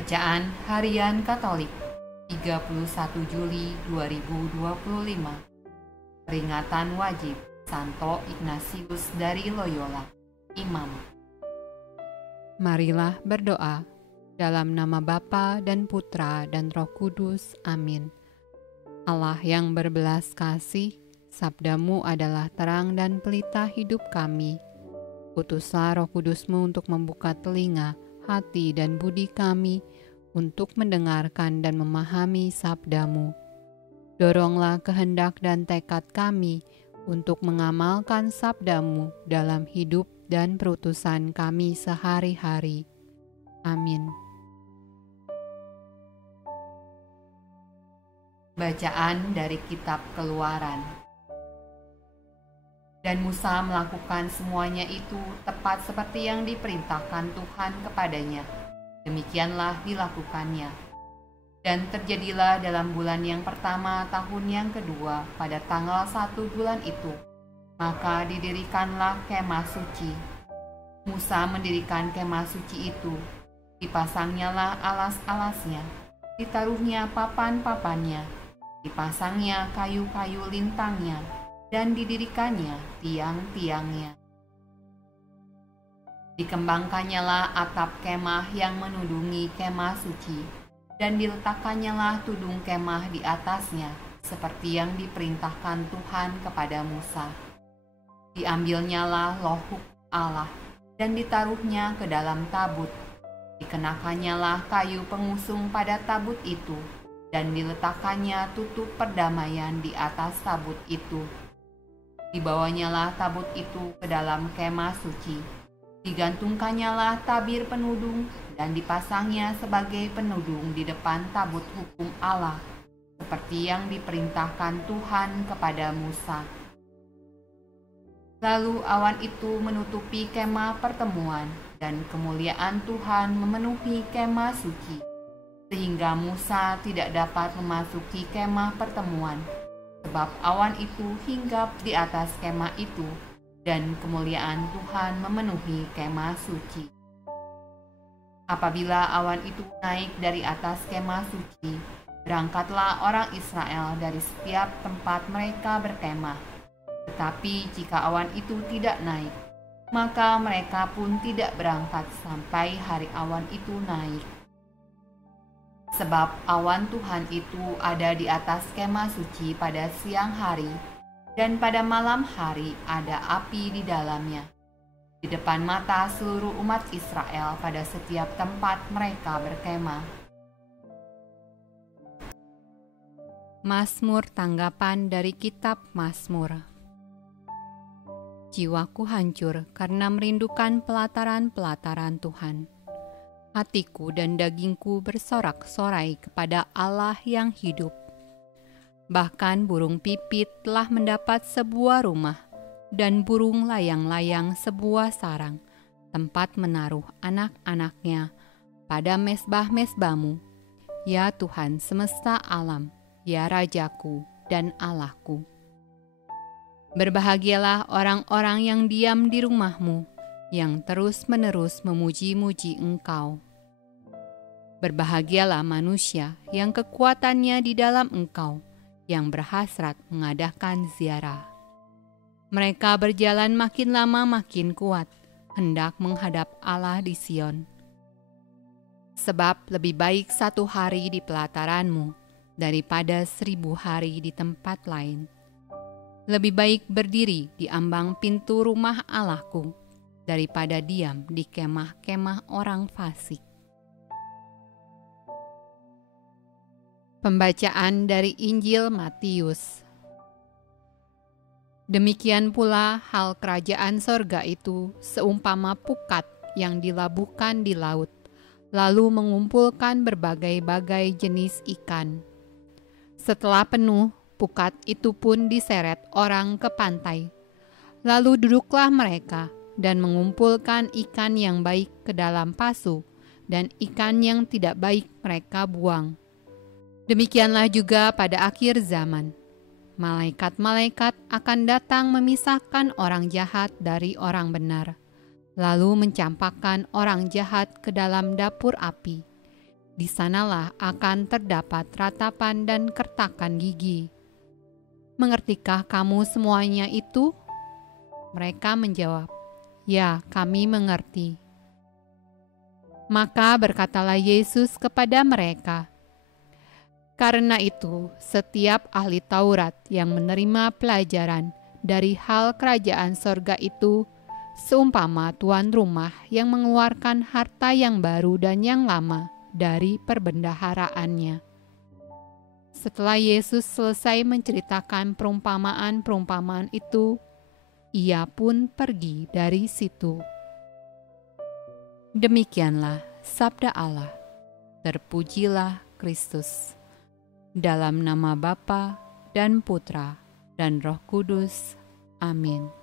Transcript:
Bacaan Harian Katolik 31 Juli 2025. Peringatan wajib Santo Ignatius dari Loyola, Imam. Marilah berdoa dalam nama Bapa dan Putra dan Roh Kudus. Amin. Allah yang berbelas kasih, sabdamu adalah terang dan pelita hidup kami. Utuslah Roh Kudusmu untuk membuka telinga, hati dan budi kami untuk mendengarkan dan memahami sabdamu. Doronglah kehendak dan tekad kami untuk mengamalkan sabdamu dalam hidup dan perutusan kami sehari-hari. Amin. Bacaan dari Kitab Keluaran. Dan Musa melakukan semuanya itu tepat seperti yang diperintahkan Tuhan kepadanya. Demikianlah dilakukannya. Dan terjadilah dalam bulan yang pertama tahun yang kedua pada tanggal 1 bulan itu. Maka didirikanlah kemah suci. Musa mendirikan kemah suci itu. Dipasangnyalah alas-alasnya. Ditaruhnya papan-papannya. Dipasangnya kayu-kayu lintangnya. Dan didirikannya tiang-tiangnya. Dikembangkannyalah atap kemah yang menudungi kemah suci, dan diletakannyalah tudung kemah di atasnya, seperti yang diperintahkan Tuhan kepada Musa. Diambilnyalah loh Allah, dan ditaruhnya ke dalam tabut. Dikenakannyalah kayu pengusung pada tabut itu, dan diletakkannya tutup perdamaian di atas tabut itu. Dibawanyalah tabut itu ke dalam kemah suci. Digantungkannyalah tabir penudung dan dipasangnya sebagai penudung di depan tabut hukum Allah, seperti yang diperintahkan Tuhan kepada Musa. Lalu awan itu menutupi kemah pertemuan, dan kemuliaan Tuhan memenuhi kemah suci, sehingga Musa tidak dapat memasuki kemah pertemuan, sebab awan itu hinggap di atas kemah itu, dan kemuliaan Tuhan memenuhi kemah suci. Apabila awan itu naik dari atas kemah suci, berangkatlah orang Israel dari setiap tempat mereka berkemah. Tetapi jika awan itu tidak naik, maka mereka pun tidak berangkat sampai hari awan itu naik. Sebab awan Tuhan itu ada di atas kemah suci pada siang hari, dan pada malam hari ada api di dalamnya, di depan mata seluruh umat Israel pada setiap tempat mereka berkemah. Mazmur tanggapan dari Kitab Mazmur. Jiwaku hancur karena merindukan pelataran-pelataran Tuhan. Hatiku dan dagingku bersorak-sorai kepada Allah yang hidup. Bahkan burung pipit telah mendapat sebuah rumah, dan burung layang-layang sebuah sarang, tempat menaruh anak-anaknya pada mezbah-mezbahmu. Ya Tuhan semesta alam, ya Rajaku dan Allahku. Berbahagialah orang-orang yang diam di rumahmu, yang terus-menerus memuji-muji Engkau. Berbahagialah manusia yang kekuatannya di dalam Engkau, yang berhasrat mengadakan ziarah. Mereka berjalan makin lama makin kuat, hendak menghadap Allah di Sion. Sebab lebih baik 1 hari di pelataranmu, daripada 1000 hari di tempat lain. Lebih baik berdiri di ambang pintu rumah Allahku, daripada diam di kemah-kemah orang fasik. Pembacaan dari Injil Matius. Demikian pula hal kerajaan sorga itu seumpama pukat yang dilabuhkan di laut, lalu mengumpulkan berbagai-bagai jenis ikan. Setelah penuh, pukat itu pun diseret orang ke pantai. Lalu duduklah mereka dan mengumpulkan ikan yang baik ke dalam pasu, dan ikan yang tidak baik mereka buang. Demikianlah juga pada akhir zaman. Malaikat-malaikat akan datang memisahkan orang jahat dari orang benar, lalu mencampakkan orang jahat ke dalam dapur api. Di sanalah akan terdapat ratapan dan kertakan gigi. Mengertikah kamu semuanya itu? Mereka menjawab, "Ya, kami mengerti." Maka berkatalah Yesus kepada mereka, "Karena itu, setiap ahli Taurat yang menerima pelajaran dari hal kerajaan sorga itu, seumpama tuan rumah yang mengeluarkan harta yang baru dan yang lama dari perbendaharaannya." Setelah Yesus selesai menceritakan perumpamaan-perumpamaan itu, ia pun pergi dari situ. Demikianlah sabda Allah. Terpujilah Kristus. Dalam nama Bapa dan Putra dan Roh Kudus. Amin.